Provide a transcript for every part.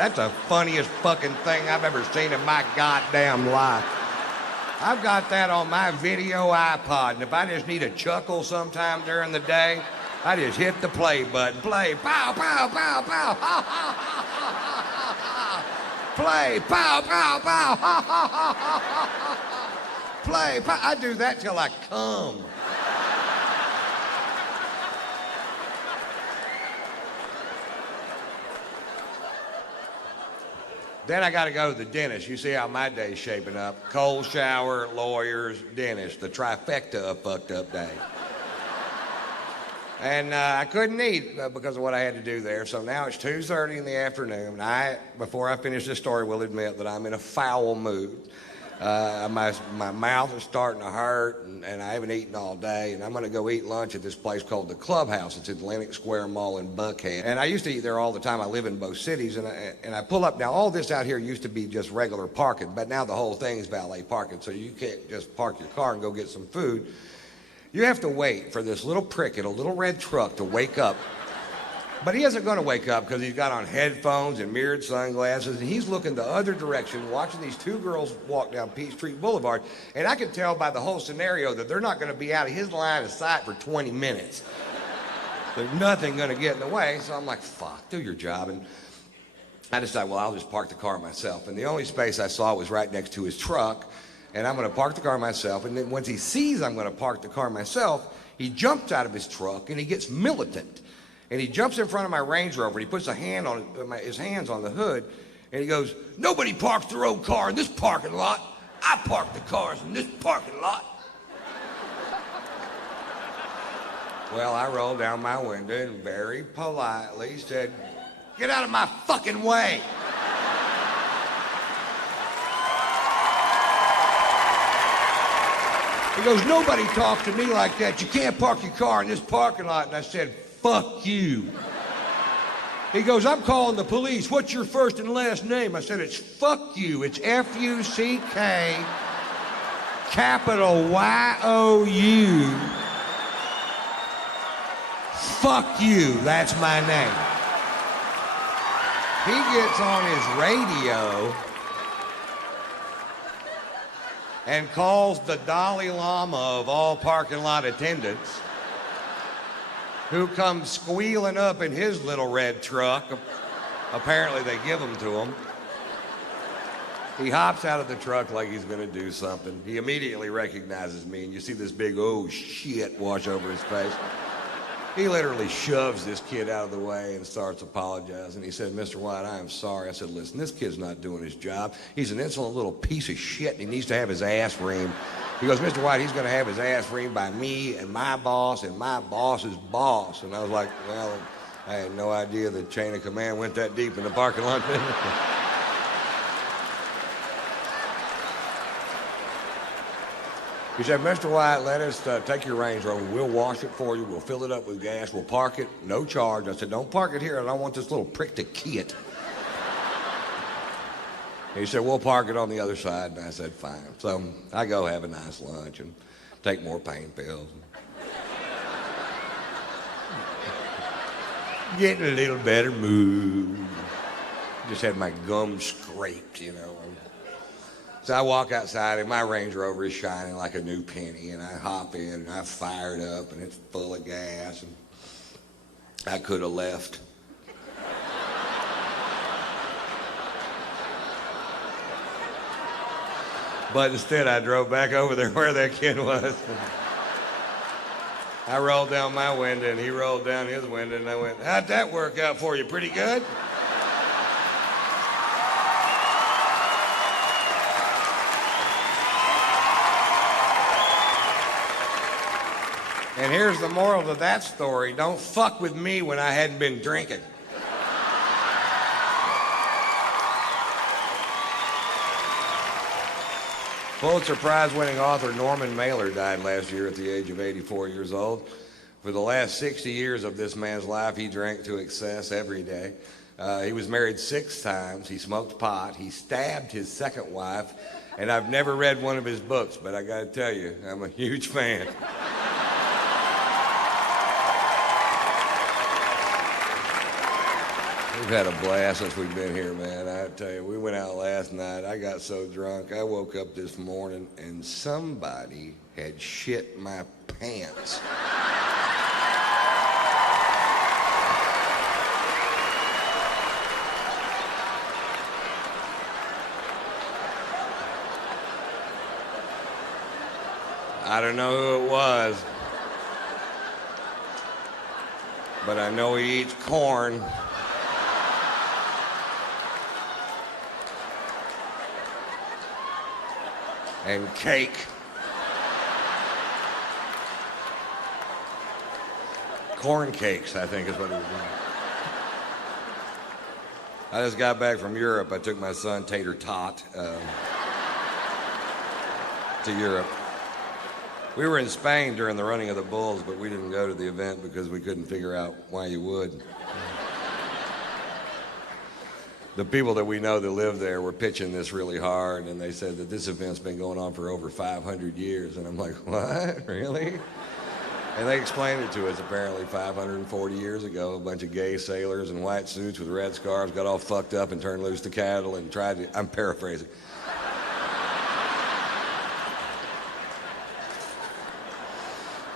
That's the funniest fucking thing I've ever seen in my goddamn life. I've got that on my video iPod, and if I just need a chuckle sometime during the day, I just hit the play button. Play, pow, pow, pow, pow, ha, ha, ha, ha, ha, ha. Play, pow, pow, pow, ha, ha, ha, ha, ha. Play, pow. I do that till I come. Then I got to go to the dentist. You see how my day's shaping up. Cold shower, lawyers, dentist, the trifecta of fucked up day. And I couldn't eat because of what I had to do there. So now it's 2:30 in the afternoon. Before I finish this story, will admit that I'm in a foul mood. My mouth is starting to hurt, and I haven't eaten all day, and I'm going to go eat lunch at this place called the Clubhouse. It's at Atlantic Square Mall in Buckhead. And I used to eat there all the time. I live in both cities, and I pull up. Now, all this out here used to be just regular parking, but now the whole thing is valet parking, so you can't just park your car and go get some food. You have to wait for this little prick in a little red truck to wake up. But he isn't going to wake up because he's got on headphones and mirrored sunglasses, and he's looking the other direction, watching these two girls walk down Peachtree Boulevard. And I can tell by the whole scenario that they're not going to be out of his line of sight for 20 minutes. There's nothing going to get in the way. So I'm like, fuck, do your job. And I decided, well, I'll just park the car myself. And the only space I saw was right next to his truck. And I'm going to park the car myself. And then once he sees I'm going to park the car myself, he jumps out of his truck and he gets militant. And he jumps in front of my Range Rover, and he puts his hands on the hood, and he goes, "Nobody parks their own car in this parking lot. I park the cars in this parking lot." Well, I rolled down my window and very politely said, "Get out of my fucking way." He goes, "Nobody talks to me like that. You can't park your car in this parking lot." And I said, "Fuck you." He goes, "I'm calling the police. What's your first and last name?" I said, "It's fuck you. It's F-U-C-K, capital Y-O-U. Fuck you. That's my name." He gets on his radio and calls the Dalai Lama of all parking lot attendants, who comes squealing up in his little red truck. Apparently they give them to him. He hops out of the truck like he's gonna do something. He immediately recognizes me, and you see this big, "oh shit," wash over his face. He literally shoves this kid out of the way and starts apologizing. He said, "Mr. White, I am sorry." I said, "Listen, this kid's not doing his job. He's an insolent little piece of shit, and he needs to have his ass reamed." He goes, "Mr. White, he's going to have his ass reamed by me and my boss's boss." And I was like, well, I had no idea the chain of command went that deep in the parking lot. He said, "Mr. White, let us take your Range Rover. We'll wash it for you. We'll fill it up with gas. We'll park it, no charge." I said, "Don't park it here. I don't want this little prick to key it." He said, "We'll park it on the other side." And I said, "Fine." So I go have a nice lunch and take more pain pills. Getting a little better mood. Just had my gums scraped, you know. So I walk outside, and my Range Rover is shining like a new penny, and I hop in, and I fire it up, and it's full of gas, and I could have left. But instead, I drove back over there where that kid was. I rolled down my window, and he rolled down his window, and I went, "How'd that work out for you? Pretty good?" And here's the moral of that story: don't fuck with me when I hadn't been drinking. Pulitzer Prize-winning author Norman Mailer died last year at the age of 84 years old. For the last 60 years of this man's life, he drank to excess every day. He was married 6 times. He smoked pot. He stabbed his second wife. And I've never read one of his books, but I got to tell you, I'm a huge fan. had a blast since we've been here, man. I tell you, we went out last night. I got so drunk. I woke up this morning and somebody had shit my pants. I don't know who it was, but I know he eats corn. And cake. Corn cakes, I think is what it was doing. I just got back from Europe. I took my son, Tater Tot, to Europe. We were in Spain during the running of the bulls, but we didn't go to the event because we couldn't figure out why you would. The people that we know that live there were pitching this really hard, and they said that this event's been going on for over 500 years. And I'm like, what? Really? And they explained it to us. Apparently 540 years ago, a bunch of gay sailors in white suits with red scarves got all fucked up and turned loose the cattle and tried to, I'm paraphrasing.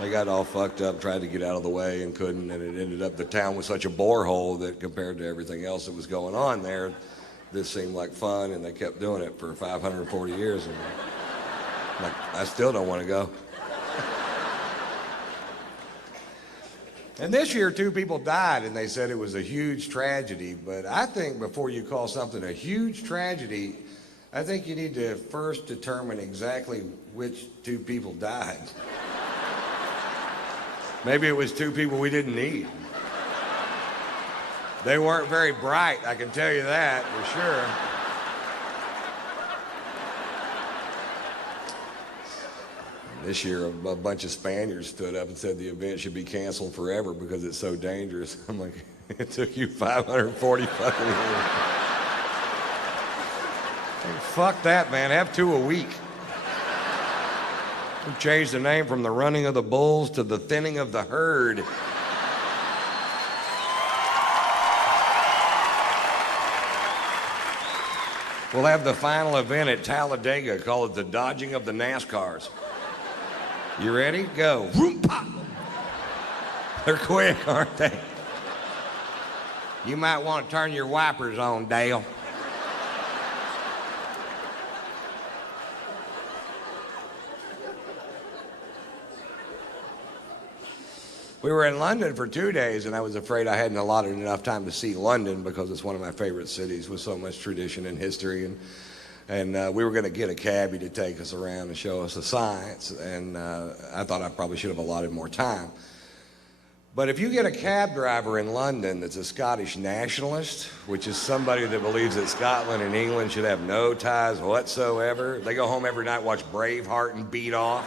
They got all fucked up, tried to get out of the way and couldn't, and it ended up, the town was such a borehole that compared to everything else that was going on there, this seemed like fun, and they kept doing it for 540 years. And like, I still don't want to go. And this year, 2 people died, and they said it was a huge tragedy, but I think before you call something a huge tragedy, I think you need to first determine exactly which 2 people died. Maybe it was 2 people we didn't need. They weren't very bright, I can tell you that for sure. This year, a bunch of Spaniards stood up and said the event should be canceled forever because it's so dangerous. I'm like, it took you 540 fucking years. Hey, fuck that, man. Have 2 a week. We changed the name from the running of the bulls to the thinning of the herd. We'll have the final event at Talladega, call it the dodging of the NASCARs. You ready? Go. Vroom, pop. They're quick, aren't they? You might want to turn your wipers on, Dale. We were in London for 2 days, and I was afraid I hadn't allotted enough time to see London because it's one of my favorite cities with so much tradition and history. And we were going to get a cabbie to take us around and show us the sights, and I thought I probably should have allotted more time. But if you get a cab driver in London that's a Scottish nationalist, which is somebody that believes that Scotland and England should have no ties whatsoever, they go home every night, watch Braveheart and beat off.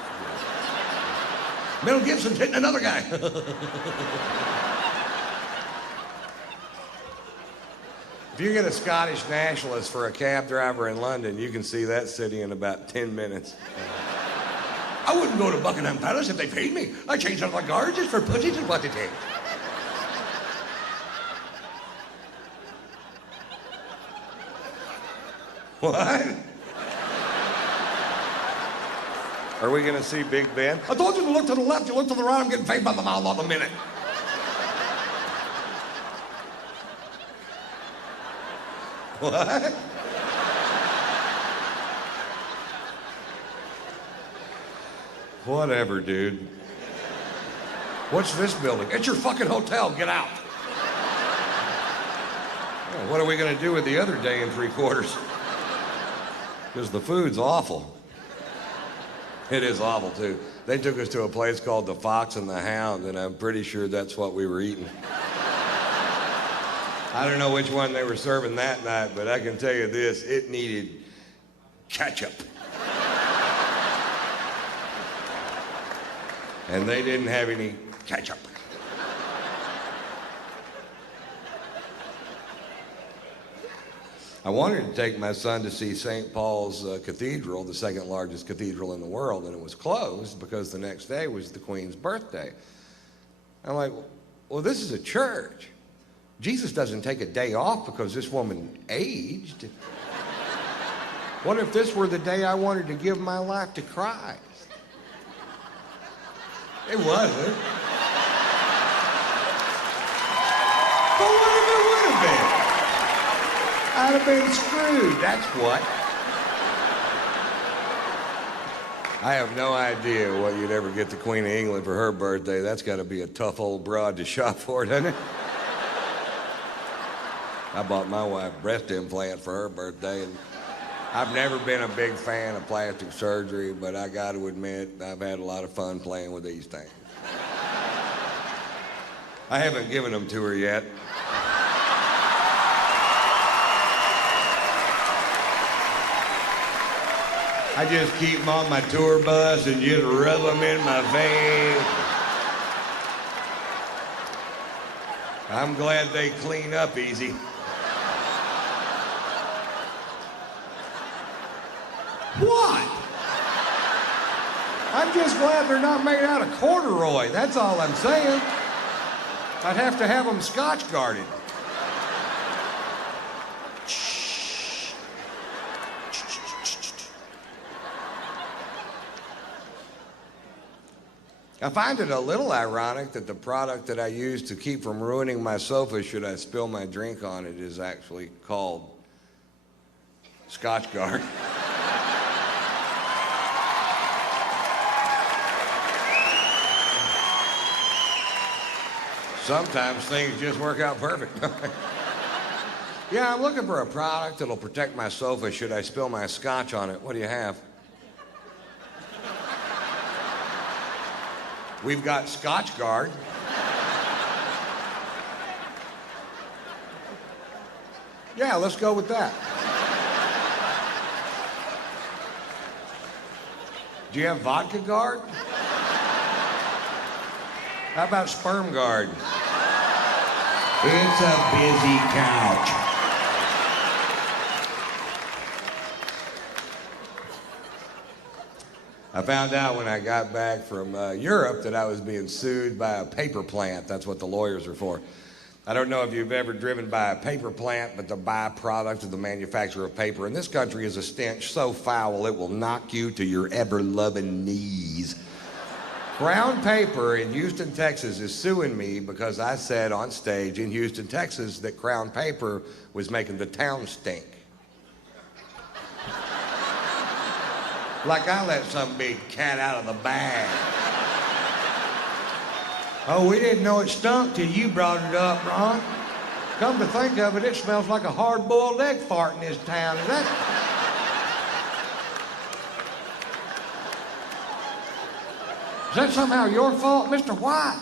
Mel Gibson's hitting another guy. If you get a Scottish nationalist for a cab driver in London, you can see that city in about 10 minutes. I wouldn't go to Buckingham Palace if they paid me. I changed out my guards just for pussies and what it is. What? Are we going to see Big Ben? I told you to look to the left, you look to the right, I'm getting paid by the mile on the minute. What? Whatever, dude. What's this building? It's your fucking hotel, get out. Well, what are we going to do with the other day and 3/4? Because the food's awful. It is awful, too. They took us to a place called the Fox and the Hound, and I'm pretty sure that's what we were eating. I don't know which one they were serving that night, but I can tell you this, it needed ketchup. And they didn't have any ketchup. I wanted to take my son to see St. Paul's Cathedral, the 2nd largest cathedral in the world, and it was closed because the next day was the Queen's birthday. I'm like, well, this is a church. Jesus doesn't take a day off because this woman aged. What if this were the day I wanted to give my life to Christ? It wasn't. But what if it would have been? I'd have been screwed, that's what. I have no idea what you'd ever get the Queen of England for her birthday. That's got to be a tough old broad to shop for, doesn't it? I bought my wife a breast implant for her birthday, and I've never been a big fan of plastic surgery, but I got to admit, I've had a lot of fun playing with these things. I haven't given them to her yet. I just keep them on my tour bus and just rub them in my face. I'm glad they clean up easy. What? I'm just glad they're not made out of corduroy. That's all I'm saying. I'd have to have them Scotch guarded. I find it a little ironic that the product that I use to keep from ruining my sofa should I spill my drink on it is actually called Scotch Guard. Sometimes things just work out perfect. Yeah, I'm looking for a product that'll protect my sofa should I spill my scotch on it. What do you have? We've got Scotch Guard. Yeah, let's go with that. Do you have Vodka Guard? How about Sperm Guard? It's a busy couch. I found out when I got back from Europe that I was being sued by a paper plant. That's what the lawyers are for. I don't know if you've ever driven by a paper plant, but the byproduct of the manufacture of paper in this country is a stench so foul it will knock you to your ever-loving knees. Crown Paper in Houston, Texas is suing me because I said on stage in Houston, Texas that Crown Paper was making the town stink. Like I let some big cat out of the bag. Oh, we didn't know it stunk till you brought it up, Ron. Come to think of it, it smells like a hard-boiled egg fart in this town. Is that somehow your fault, Mr. White?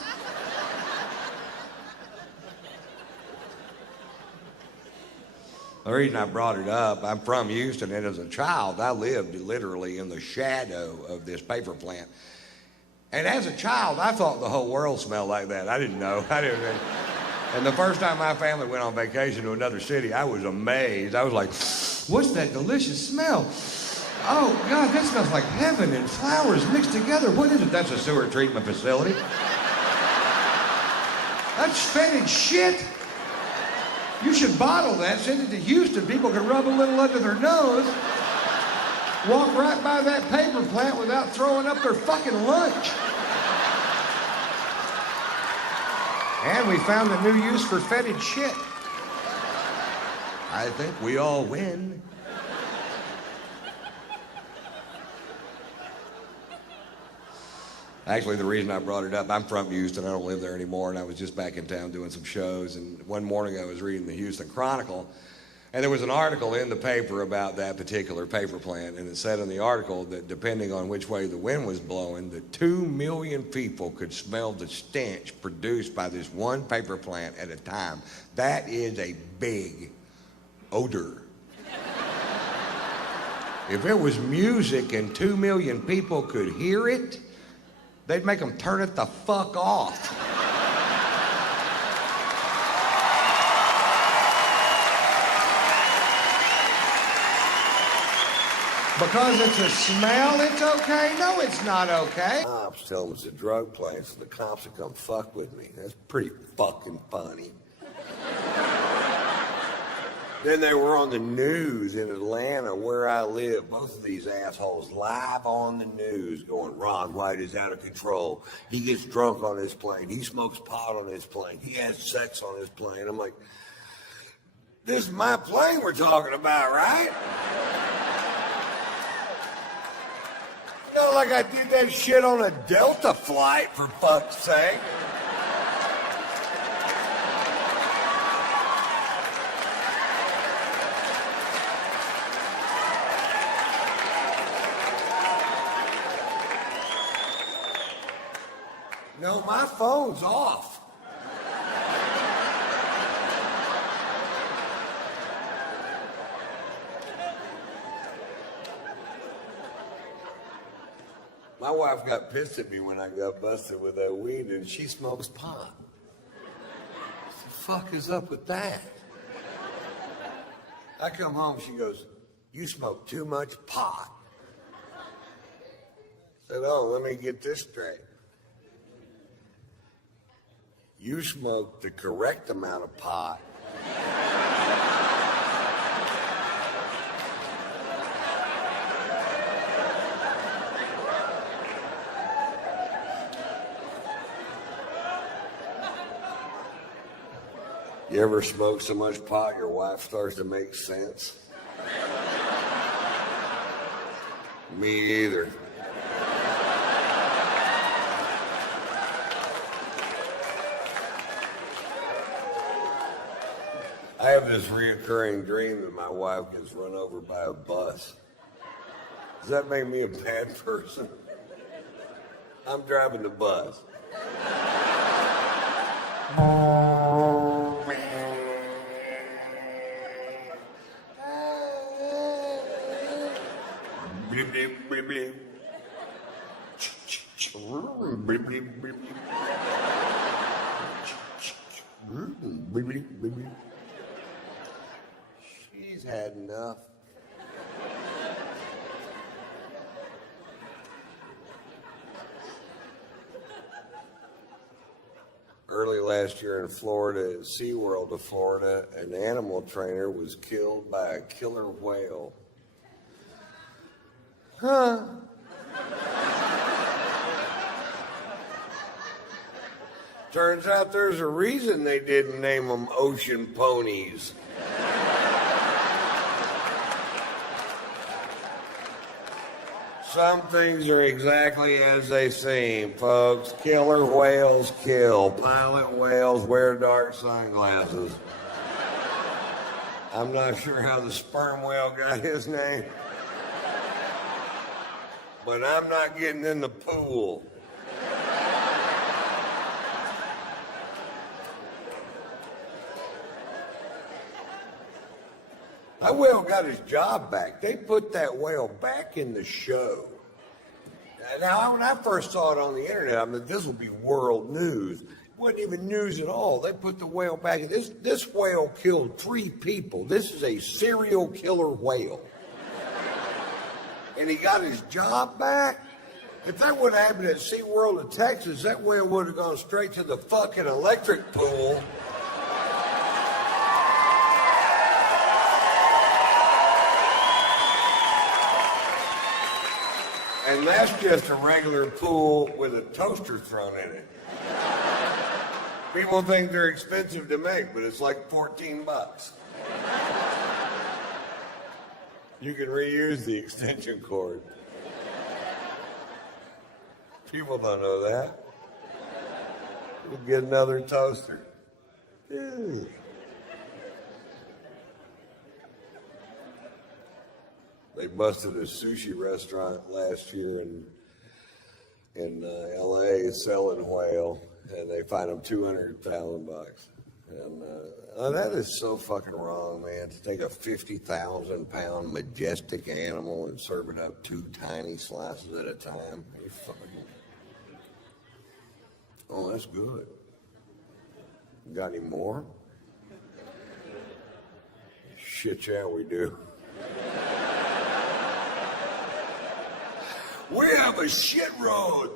The reason I brought it up, I'm from Houston, and as a child, I lived literally in the shadow of this paper plant. And as a child, I thought the whole world smelled like that. I didn't know. And the first time my family went on vacation to another city, I was amazed. I was like, what's that delicious smell? Oh, God, that smells like heaven and flowers mixed together. What is it? That's a sewer treatment facility. That's fetid shit. You should bottle that, send it to Houston. People can rub a little under their nose, walk right by that paper plant without throwing up their fucking lunch. And we found a new use for fetid shit. I think we all win. Actually, the reason I brought it up, I'm from Houston, I don't live there anymore, and I was just back in town doing some shows, and one morning I was reading the Houston Chronicle, and there was an article in the paper about that particular paper plant, and it said in the article that depending on which way the wind was blowing, that 2 million people could smell the stench produced by this one paper plant at a time. That is a big odor. If it was music and 2 million people could hear it, they'd make them turn it the fuck off. Because it's a smell, it's okay? No, it's not okay. Cops tell them it's a drug place, and the cops will come fuck with me. That's pretty fucking funny. Then they were on the news in Atlanta, where I live. Both of these assholes live on the news going, Ron White is out of control. He gets drunk on his plane. He smokes pot on his plane. He has sex on his plane. I'm like, this is my plane we're talking about, right? Not like I did that shit on a Delta flight, for fuck's sake. No, my phone's off. My wife got pissed at me when I got busted with that weed, and she smokes pot. What the fuck is up with that? I come home, she goes, you smoke too much pot. I said, oh, let me get this straight. You smoke the correct amount of pot. You ever smoke so much pot your wife starts to make sense? Me either. I have this reoccurring dream that my wife gets run over by a bus. Does that make me a bad person? I'm driving the bus. She's had enough. Early last year in Florida, at SeaWorld of Florida, an animal trainer was killed by a killer whale. Huh? Turns out there's a reason they didn't name them ocean ponies. Some things are exactly as they seem, folks. Killer whales kill. Pilot whales wear dark sunglasses. I'm not sure how the sperm whale got his name, but I'm not getting in the pool. That whale got his job back. They put that whale back in the show. Now, when I first saw it on the internet, I mean, this will be world news. It wasn't even news at all. They put the whale back. This whale killed 3 people. This is a serial killer whale. And he got his job back. If that would have happened at SeaWorld in Texas, that whale would have gone straight to the fucking electric pool. And that's just a regular pool with a toaster thrown in it. People think they're expensive to make, but it's like $14. You can reuse the extension cord. People don't know that. We'll get another toaster. Ew. They busted a sushi restaurant last year in L.A. selling whale, and they fined them $200,000. And that is so fucking wrong, man. To take a 50,000-pound majestic animal and serve it up 2 tiny slices at a time. Are you fucking... Oh, that's good. Got any more? Shit, yeah, we do. We have a shit road.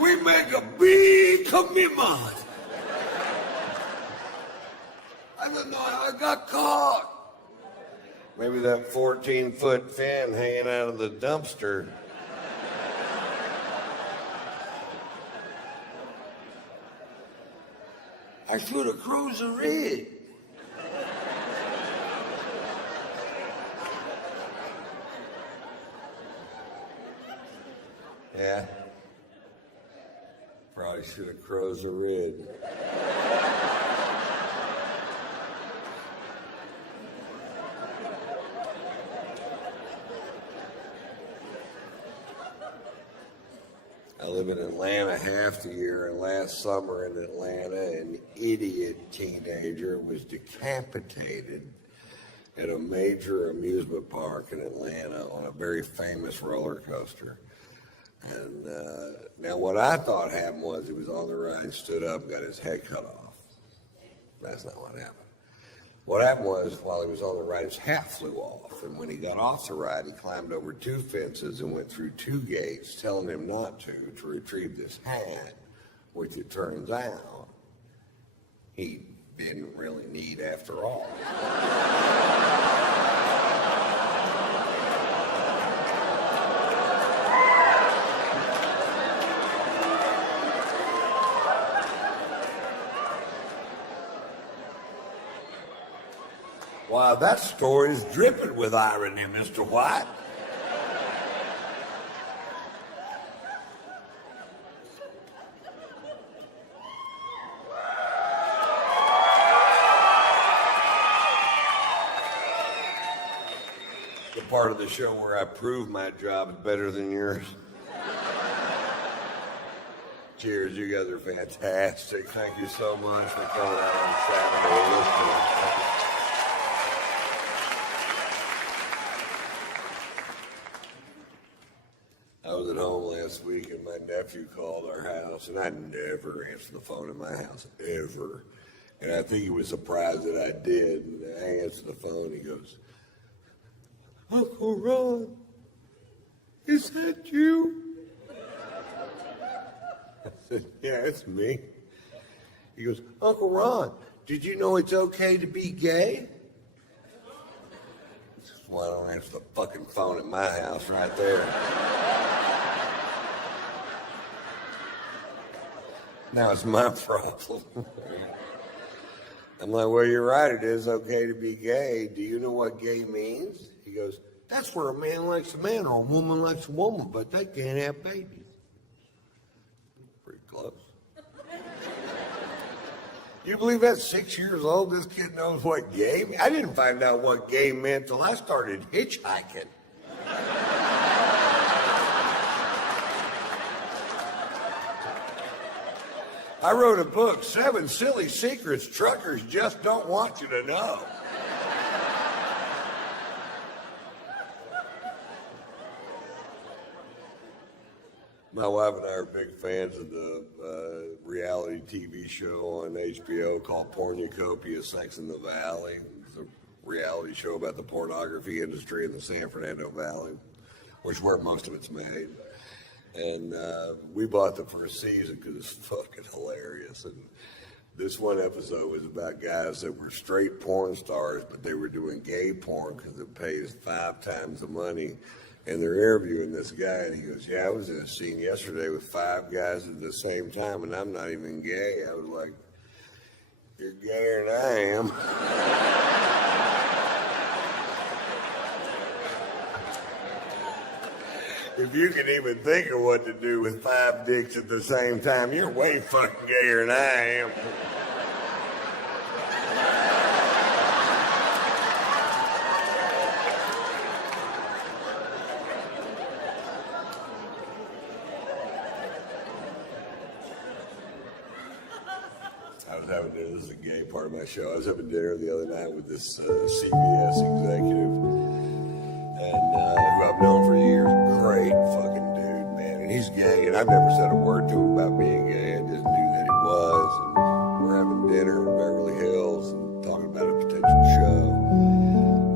We make a big commitment I don't know how I got caught. Maybe that 14-foot fin hanging out of the dumpster. I should have cruised the rig. Yeah. Probably should have cruised the rig. I live in Atlanta half the year, and last summer in Atlanta, an idiot teenager was decapitated at a major amusement park in Atlanta on a very famous roller coaster. And now what I thought happened was he was on the ride, stood up, and got his head cut off. That's not what happened. What happened was, while he was on the ride, his hat flew off. And when he got off the ride, he climbed over 2 fences and went through 2 gates, telling him not to retrieve this hat, which it turns out he didn't really need after all. Wow, that story is dripping with irony, Mr. White. The part of the show where I prove my job is better than yours. Cheers, you guys are fantastic. Thank you so much for coming out on Saturday. I was at home last week and my nephew called our house, and I never answer the phone in my house, ever. And I think he was surprised that I did. And I answered the phone, he goes, Uncle Ron, is that you? I said, yeah, it's me. He goes, Uncle Ron, did you know it's okay to be gay? That's why I don't answer the fucking phone at my house right there. Now it's my problem. I'm like, well, you're right. It is okay to be gay. Do you know what gay means? He goes, that's where a man likes a man or a woman likes a woman, but they can't have babies. Pretty close. You believe at 6 years old, this kid knows what gay means? I didn't find out what gay meant till I started hitchhiking. I wrote a book, 7 Silly Secrets Truckers Just Don't Want You to Know. My wife and I are big fans of the reality TV show on HBO called Pornucopia, Sex in the Valley. It's a reality show about the pornography industry in the San Fernando Valley, which is where most of it's made. And we bought the first season because it's fucking hilarious. And this one episode was about guys that were straight porn stars, but they were doing gay porn because it pays 5 times the money. And they're interviewing this guy, and he goes, yeah, I was in a scene yesterday with 5 guys at the same time, and I'm not even gay. I was like, you're gayer than I am. If you can even think of what to do with 5 dicks at the same time, you're way fucking gayer than I am. This is a gay part of my show. I was having dinner the other night with this CBS executive, and who I've known for years. Great fucking dude, man. And he's gay, and I've never said a word to him about being gay. I just knew that he was. And we're having dinner in Beverly Hills and talking about a potential show.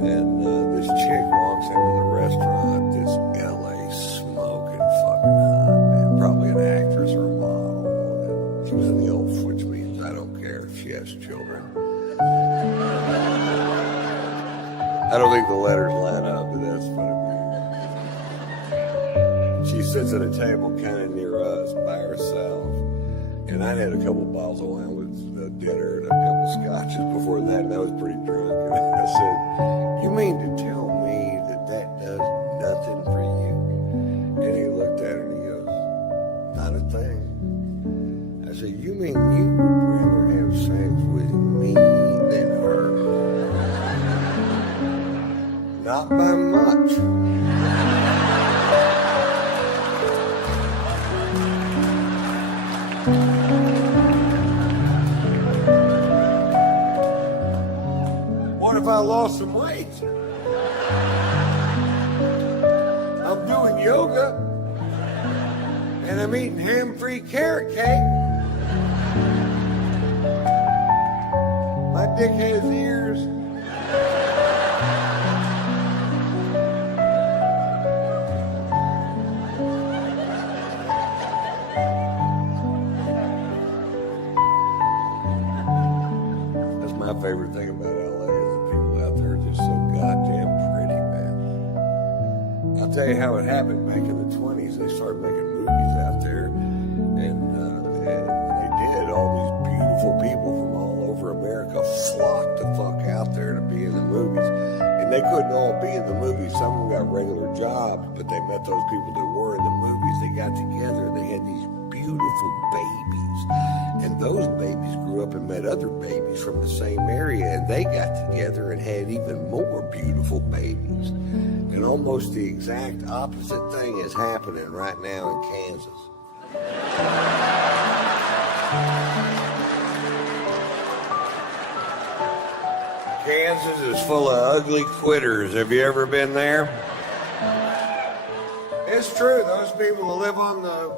And this chick walks into the restaurant, this LA smoking fucking hot, man. Probably an actress or a model. And she was in the old, which means I don't care if she has children. I don't think the letters line up, but that's funny. She sits at a table kind of near us by herself. And I had a couple bottles of wine with dinner and a couple scotches before that, and I was pretty drunk. And I said, "You mean to tell me that does nothing for you?" And he looked at her and he goes, "Not a thing." I said, "You mean you would rather have sex with me than her?" "Not by much." What if I lost some weight? I'm doing yoga and I'm eating ham-free carrot cake. My dick has ears. That's my favorite thing about LA. Out there just so goddamn pretty, man. I'll tell you how it happened. Back in the 20s, they started making movies out there, and they did. All these beautiful people from all over America flocked the fuck out there to be in the movies, and they couldn't all be in the movies. Some of them got regular jobs, but they met those people that were in the movies. They got together, and they had these beautiful babies, and those babies grew up and met other babies from the same area, and they got together and had even more beautiful babies. And almost the exact opposite thing is happening right now in Kansas. Kansas is full of ugly quitters. Have you ever been there? It's true. Those people that live on the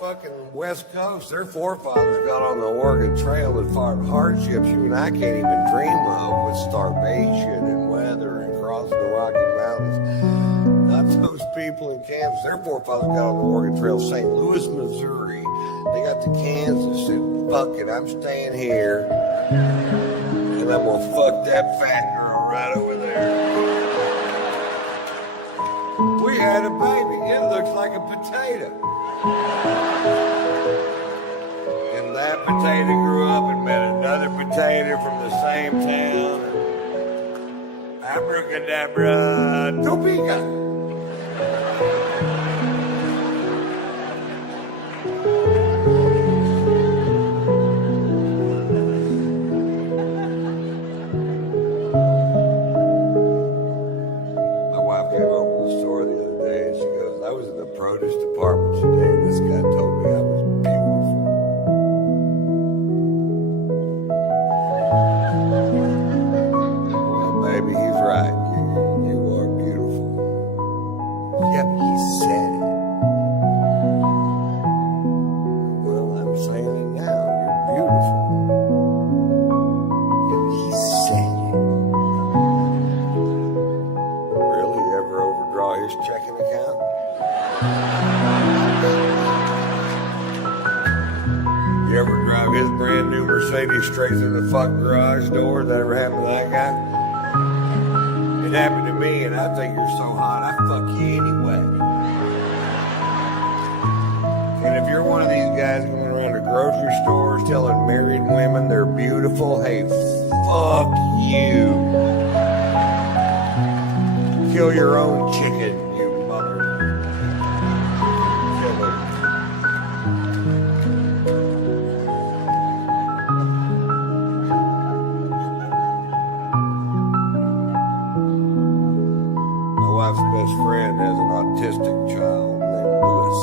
fucking West Coast, their forefathers got on the Oregon Trail and fought hardships you and I can't even dream of, with starvation and weather and crossing the Rocky Mountains. Not those people in Kansas. Their forefathers got on the Oregon Trail, St. Louis, Missouri. They got to Kansas and fuck it, I'm staying here. And I'm gonna fuck that fat girl right over there. We had a baby. It looks like a potato. And that potato grew up and met another potato from the same town. Abracadabra, Topeka. Produce department today, and this guy told me I was beautiful. Well, baby, he's right. You are beautiful. Yep, he said it. Well, I'm saying it now. You're beautiful. Yep, he said it. Really? You ever overdraw his checking account? You ever drive his brand new Mercedes straight through the fuck garage door? That ever happened to that guy? It happened to me, and I think you're so hot, I fuck you anyway. And if you're one of these guys going around to grocery stores telling married women they're beautiful, hey, fuck you. Kill your own chicken, you mother. Kill it. My wife's best friend has an autistic child named Lewis.